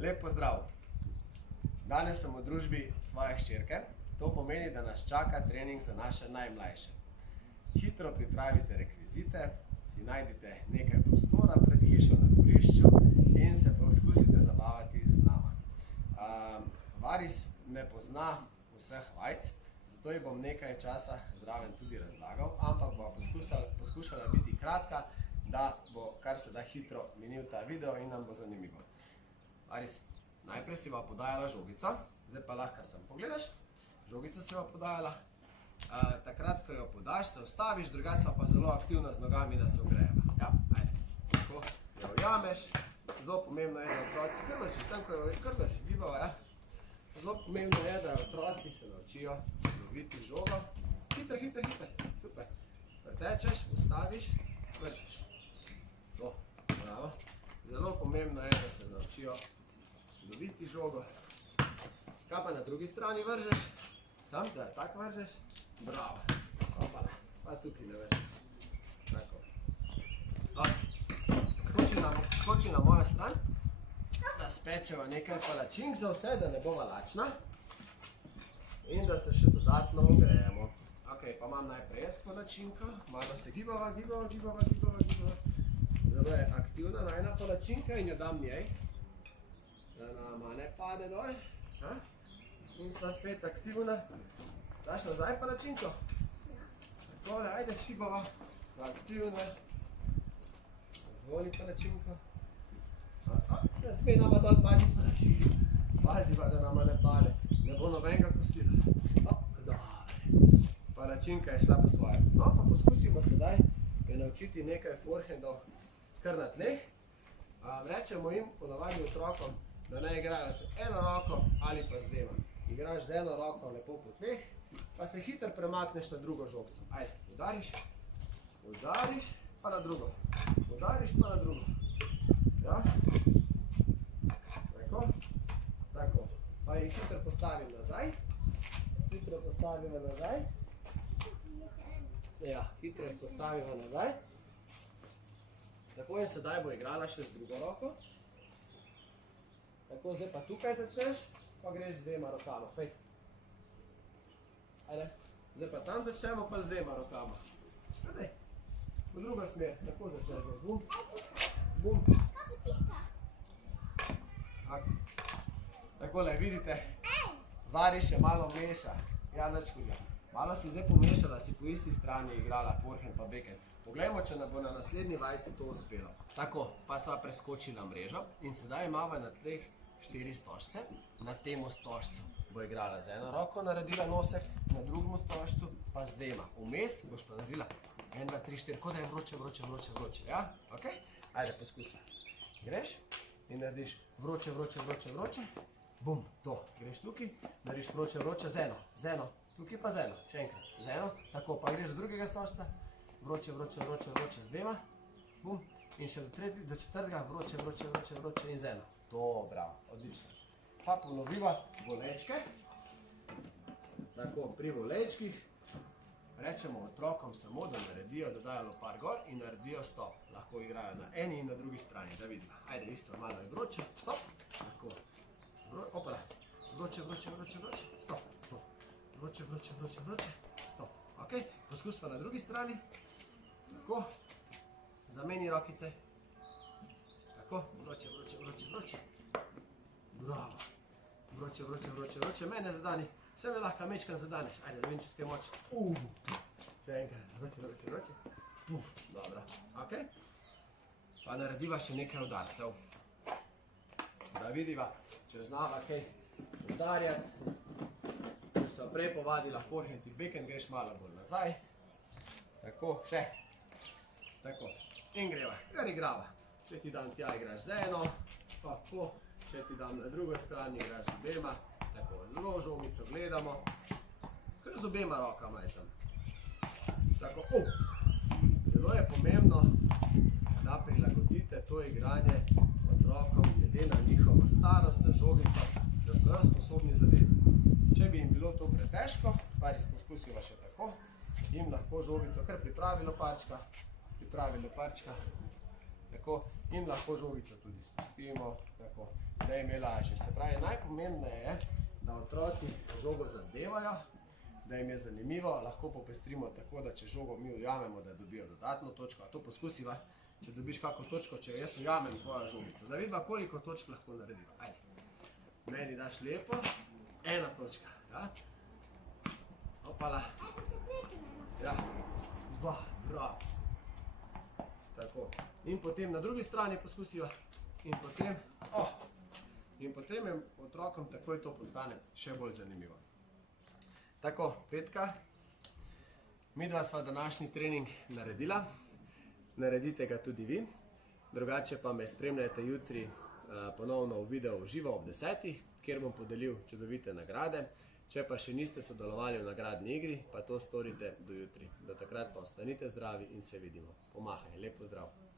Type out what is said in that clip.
Lep pozdrav! Danes sem v družbi svoje hčerke. To pomeni, da nas čaka trening za naše najmlajše. Hitro pripravite rekvizite, si najdite nekaj prostora pred hišo na dvorišču in se poskusite zabavati z nama. Varis ne pozna vseh vajc, zato ji bom nekaj časa zraven tudi razlagal, ampak bo poskušala biti kratka, da bo kar se da hitro minil ta video in nam bo zanimivo. Varis, najprej si va podajala žogico, zdaj pa lahko sem pogledaš. Žogico si va podajala. Takrat, ko jo podaš, se ustaviš, drugače pa zelo aktivno z nogami, da se ogrejeva. Ja, ajde. Tako, jo ujameš. Zelo pomembno je, da otroci kar držiš, tam, ko jo kar držiš, gibava, ja. Zelo pomembno je, da otroci se naučijo loviti žogo. Hiter, super. Pretečeš, ustaviš, vržeš. To, bravo. Zelo pomembno je, da se naučijo loviti žogo. Kaj pa na drugi strani vržeš? Tam, da tako vržeš? Bravo. Opala. Pa tukaj ne vržeš. Tako. Skoči na mojo stran, da spečeva nekaj palačink za vse, da ne bova lačna in da se še dodatno ogrejemo. Ok, pa imam najprej jaz palačinko, malo se gibava. Zelo je aktivna najna palačinka in jo dam njej, da nama ne pade dol. In sva spet aktivna. Daš nazaj palačinko? Takole, ajde, šibava. Sva aktivna. Zvoli palačinko. Spet nama dol padi palačinko. Pazi pa, da nama ne pade. Ne bo nobenega kosila. Dobre. Palačinka je šla po svoje. No, pa poskusimo sedaj naučiti nekaj forehandov kar na tleh. Rečemo jim, ponavadi otrokom, da ne igrajo se eno roko ali pa z dvema. Igraš z eno roko lepo po tleh, pa se hitro premakneš na drugo žogco. Ajde, udariš, pa na drugo. Udariš, pa na drugo. Ja? Tako. Pa jih hitro postavim nazaj. Ja, hitro jih postavimo nazaj. Tako in sedaj bo igrala še z drugo roko. Tako, zdaj pa tukaj začneš, pa greš z dvema rokama. Pej. Ajde. Zdaj pa tam začnemo, pa z dvema rokama. Ajde. V drugo smer. Tako začneš. Bum. Takole, vidite, Varis še malo meša. Ja, nič hudega. Malo si zdaj pomešala, si po isti strani igrala forehand pa backhand. Poglejmo, če nam bo na naslednji vajci to uspelo. Tako, pa sva preskočila mrežo in sedaj imava na tleh 4 stožce. Na temu stožcu bo igrala z eno roko, naredila nosek, na drugemu stožcu pa z dvema. Vmes boš pa naredila 1, 2, 3, 4, kot da je vroče. Ja? Ok? Ajde, poskusi. Greš in narediš vroče. Bum, to. Greš tukaj, narediš vroče z eno. Tukaj pa z eno. Še enkrat. Z eno. Tako, pa greš do drugega stožca. Vroče z dvema. Bum. In še do četrtega vroče in z eno. To, bravo. Odlično. Pa ponoviva volečke. Tako, pri volečkih rečemo otrokom samo, da naredijo, da dajo lopar gor in naredijo stop. Lahko igrajo na eni in na drugi strani, da vidiva. Ajde, isto, malo je vroče. Stop. Tako. Opala. Vroče. Stop. To. Vroče. Stop. Ok, poskusva na drugi strani. Tako. Zameni rokice. Tako. Vroče. Bravo. Vroče. Mene zadani. Vse me lahko mečkam zadaneš. Ajde, da vidim, če skaj moč. Še enkrat. Vroče. Dobro. Ok. Pa narediva še nekaj udarcev. Da vidiva, če znava kaj udarjati. Če se prej povadila forehand in backhand, greš malo bolj nazaj. Tako, še. Tako. In greva. Kar igrava. Če ti dam tja, igraš z eno. Tako. Če ti dam na drugo strani, igraš z obema. Tako, zelo žogico gledamo. Kar z obema rokama je tam. Tako. Zelo je pomembno, da prilagodite to igranje otrokom glede na njihovo starost, na žogico, da so jo sposobni zadeti. Če bi jim bilo to pretežko, Varis poskusiva še tako, jim lahko žogico kar pripravi loparčka, tako, in lahko žogico tudi spustimo, tako, da jim je lažje. Se pravi, najpomembneje je, da otroci žogo zadevajo, da jim je zanimivo, lahko popestrimo tako, da če žogo mi ujamemo, da dobijo dodatno točko, a to poskusiva, če dobiš kako točko, če jaz ujamem tvojo žogico, da vidiva, koliko točk lahko narediva. Ajde, meni daš lepo, 1 točka, ja, opala, ja, 2, bravo, tako, in potem na drugi strani poskusiva, in potem je otrokom takoj to postane še bolj zanimivo. Tako, Petka, midva sva današnji trening naredila, naredite ga tudi vi, drugače pa me spremljajte jutri ponovno v videu v živo ob 10, kjer bom podelil čudovite nagrade, če pa še niste sodelovali v nagradni igri, pa to storite do jutri. Do takrat pa ostanite zdravi in se vidimo. Pomahaj, lep pozdrav!